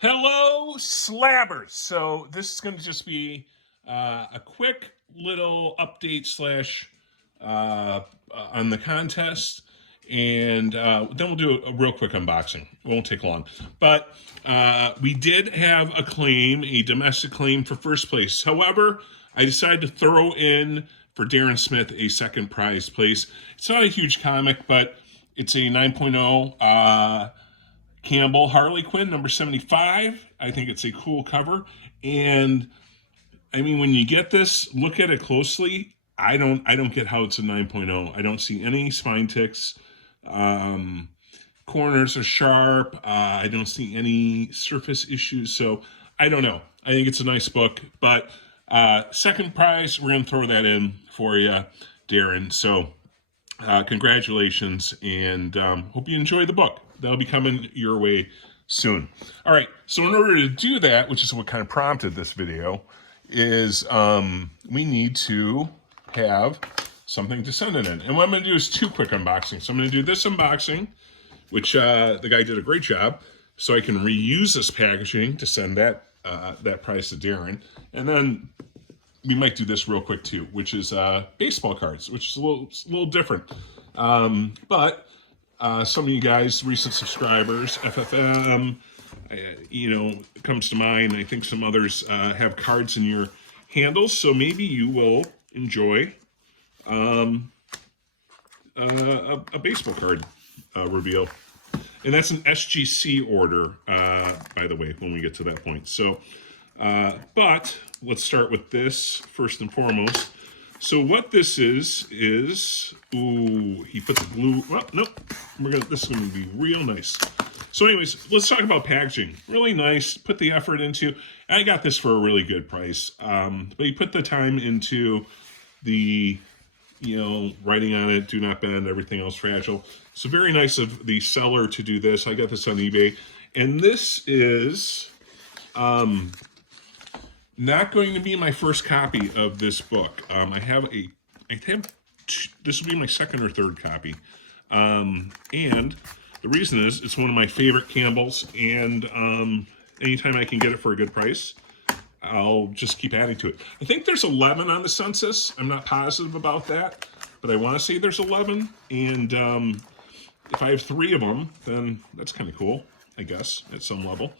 Hello, slabbers. So this is going to just be a quick little update slash on the contest, and then we'll do a real quick unboxing. It won't take long, but we did have a domestic claim for first place. However, I decided to throw in for Darren Smith a second prize place. It's not a huge comic, but it's a 9.0. Campbell Harley Quinn number 75. I think it's a cool cover, and I mean, when you get this, look at it closely. I don't get how it's a 9.0. I don't see any spine ticks. Corners are sharp. I don't see any surface issues. So I don't know. I think it's a nice book, but second prize, we're gonna throw that in for you, Darren. So congratulations, and hope you enjoy the book. That'll be coming your way soon. All right, so in order to do that, which is what kind of prompted this video, is we need to have something to send it in. And what I'm going to do is two quick unboxings. So I'm going to do this unboxing, which the guy did a great job, so I can reuse this packaging to send that prize to Darren. And then we might do this real quick too, which is baseball cards, which is a little different. But some of you guys, recent subscribers, FFM, comes to mind. I think some others have cards in your handles, so maybe you will enjoy a baseball card reveal. And that's an SGC order, by the way, when we get to that point. So, but let's start with this first and foremost. So what this is, ooh, he put the glue, well, nope, this is gonna be real nice. So anyways, let's talk about packaging. Really nice, put the effort into, I got this for a really good price, but you put the time into the, writing on it, do not bend, everything else fragile. So very nice of the seller to do this. I got this on eBay, and this is, not going to be my first copy of this book. This will be my second or third copy. And the reason is, it's one of my favorite Campbells, and anytime I can get it for a good price, I'll just keep adding to it. I think there's 11 on the census. I'm not positive about that, but I want to say there's 11. And if I have 3 of them, then that's kind of cool, I guess, at some level.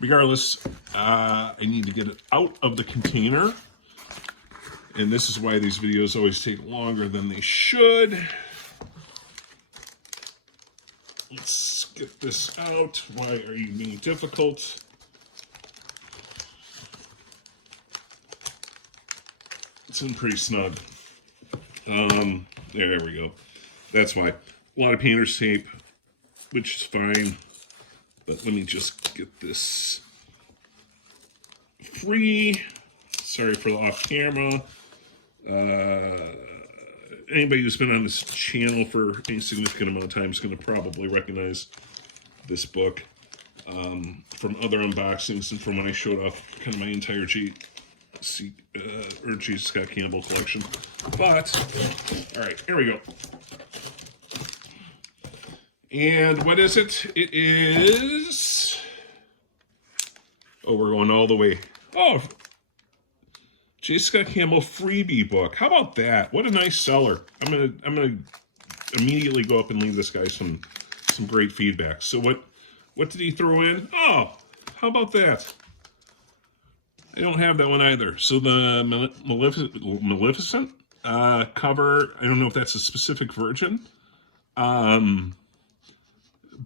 Regardless, I need to get it out of the container. And this is why these videos always take longer than they should. Let's get this out. Why are you being difficult? It's in pretty snug. There we go. That's why. A lot of painter's tape, which is fine. But let me just get this free. Sorry for the off camera. Anybody who's been on this channel for any significant amount of time is going to probably recognize this book from other unboxings and from when I showed off kind of my entire G. Scott Campbell collection. But, all right, here we go. And what is it? It is, oh, we're going all the way. Oh, J. Scott Campbell freebie book. How about that? What a nice seller. I'm gonna immediately go up and leave this guy some great feedback. So what did he throw in? Oh, how about that? I don't have that one either. So the Maleficent cover, I don't know if that's a specific version.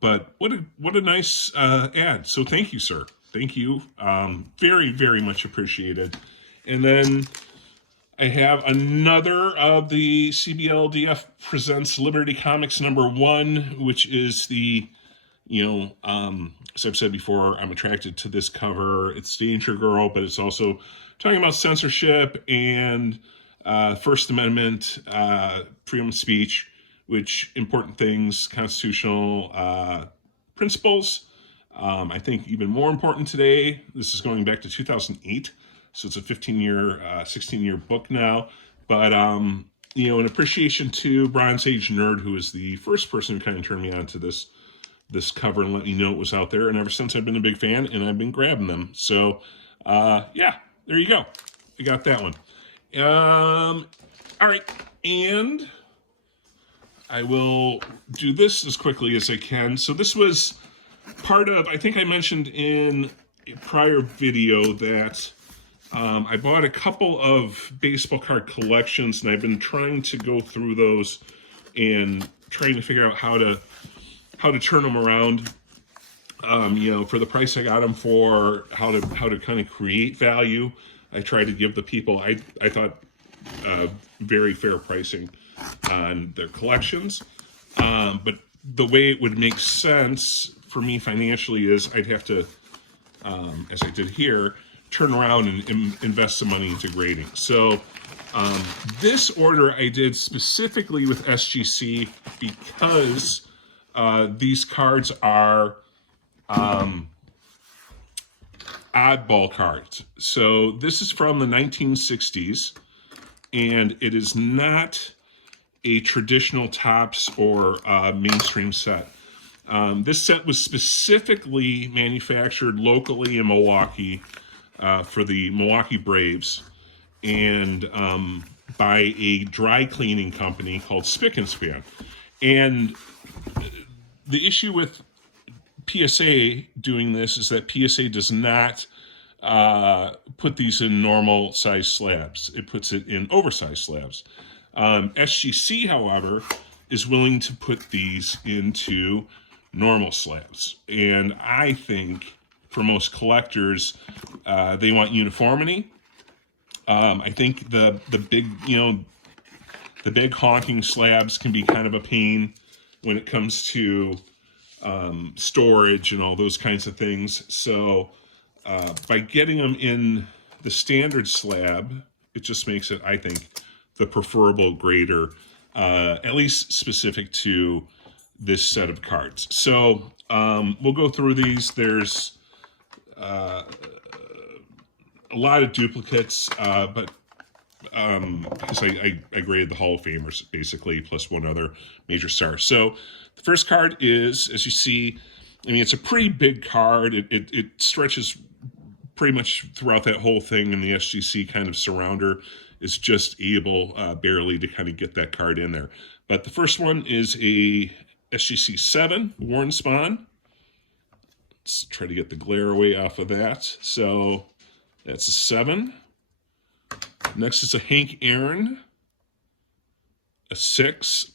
But what a nice ad. So thank you, sir. Thank you. Very, very much appreciated. And then I have another of the CBLDF Presents Liberty Comics #1, which is the, as I've said before, I'm attracted to this cover. It's Danger Girl, but it's also talking about censorship and First Amendment, freedom of speech, which important things, constitutional principles. I think even more important today, this is going back to 2008, so it's a 16-year book now. But, an appreciation to Bronze Age Nerd, who is the first person who kind of turned me on to this this cover and let me know it was out there. And ever since, I've been a big fan, and I've been grabbing them. So, yeah, there you go. I got that one. All right, and I will do this as quickly as I can. So this was part of, I think I mentioned in a prior video that I bought a couple of baseball card collections, and I've been trying to go through those and trying to figure out how to turn them around. You know, for the price I got them for, how to kind of create value. I tried to give the people I thought very fair pricing on their collections, but the way it would make sense for me financially is I'd have to, as I did here, turn around and invest some money into grading. So this order I did specifically with SGC because these cards are oddball cards. So this is from the 1960s, and it is not a traditional Topps or mainstream set. This set was specifically manufactured locally in Milwaukee for the Milwaukee Braves, and by a dry cleaning company called Spick and Span. And the issue with PSA doing this is that PSA does not put these in normal size slabs. It puts it in oversized slabs. SGC, however, is willing to put these into normal slabs. And I think for most collectors, they want uniformity. I think the big, the big honking slabs can be kind of a pain when it comes to storage and all those kinds of things. So by getting them in the standard slab, it just makes it, I think, the preferable grader, at least specific to this set of cards. So we'll go through these. There's a lot of duplicates, but because I graded the Hall of Famers basically, plus one other major star. So the first card is, as you see, I mean, it's a pretty big card. It stretches pretty much throughout that whole thing, and the SGC kind of surrounder is just able barely to kind of get that card in there. But the first one is a SGC 7 Warren Spahn. Let's try to get the glare away off of that. So that's a 7. Next is a Hank Aaron, a 6.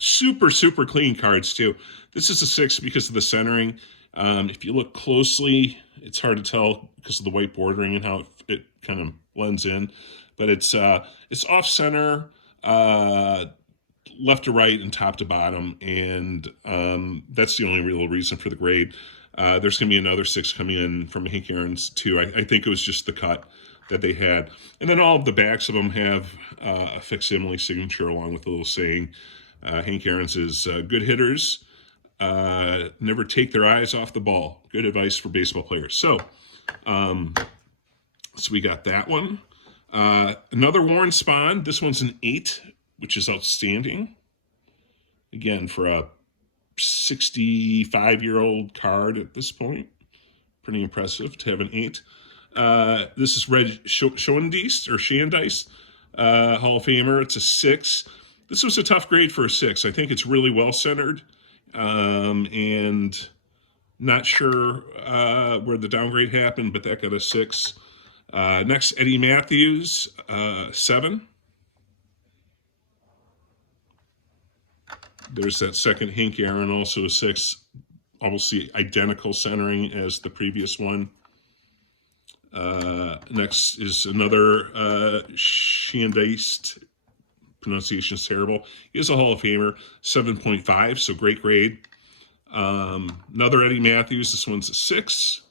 Super, super clean cards, too. This is a 6 because of the centering. If you look closely, it's hard to tell because of the white bordering and how it kind of blends in. But it's off center, left to right and top to bottom, and that's the only real reason for the grade. There's going to be another 6 coming in from Hank Aaron's too. I think it was just the cut that they had. And then all of the backs of them have a facsimile signature along with a little saying. Hank Aaron's is good hitters never take their eyes off the ball. Good advice for baseball players. So we got that one. Another Warren Spahn. This one's an 8, which is outstanding. Again, for a 65-year-old card at this point. Pretty impressive to have an 8. This is Red Shandice, Hall of Famer. It's a 6. This was a tough grade for a 6. I think it's really well centered, and not sure where the downgrade happened, but that got a 6. Next, Eddie Matthews, 7. There's that second Hank Aaron, also a 6, almost the identical centering as the previous one. Next is another Shandice, pronunciation is terrible. He is a Hall of Famer, 7.5, so great grade. Another Eddie Matthews, this one's a 6.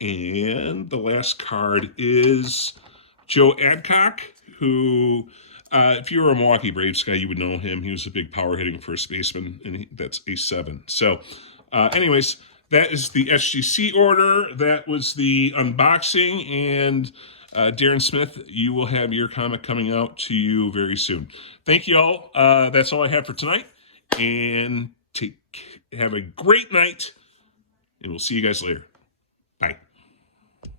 And the last card is Joe Adcock, who, if you were a Milwaukee Braves guy, you would know him. He was a big power hitting first baseman, and that's a 7. So anyways, that is the SGC order. That was the unboxing, and Darren Smith, you will have your comic coming out to you very soon. Thank you all. That's all I have for tonight, and Have a great night, and we'll see you guys later.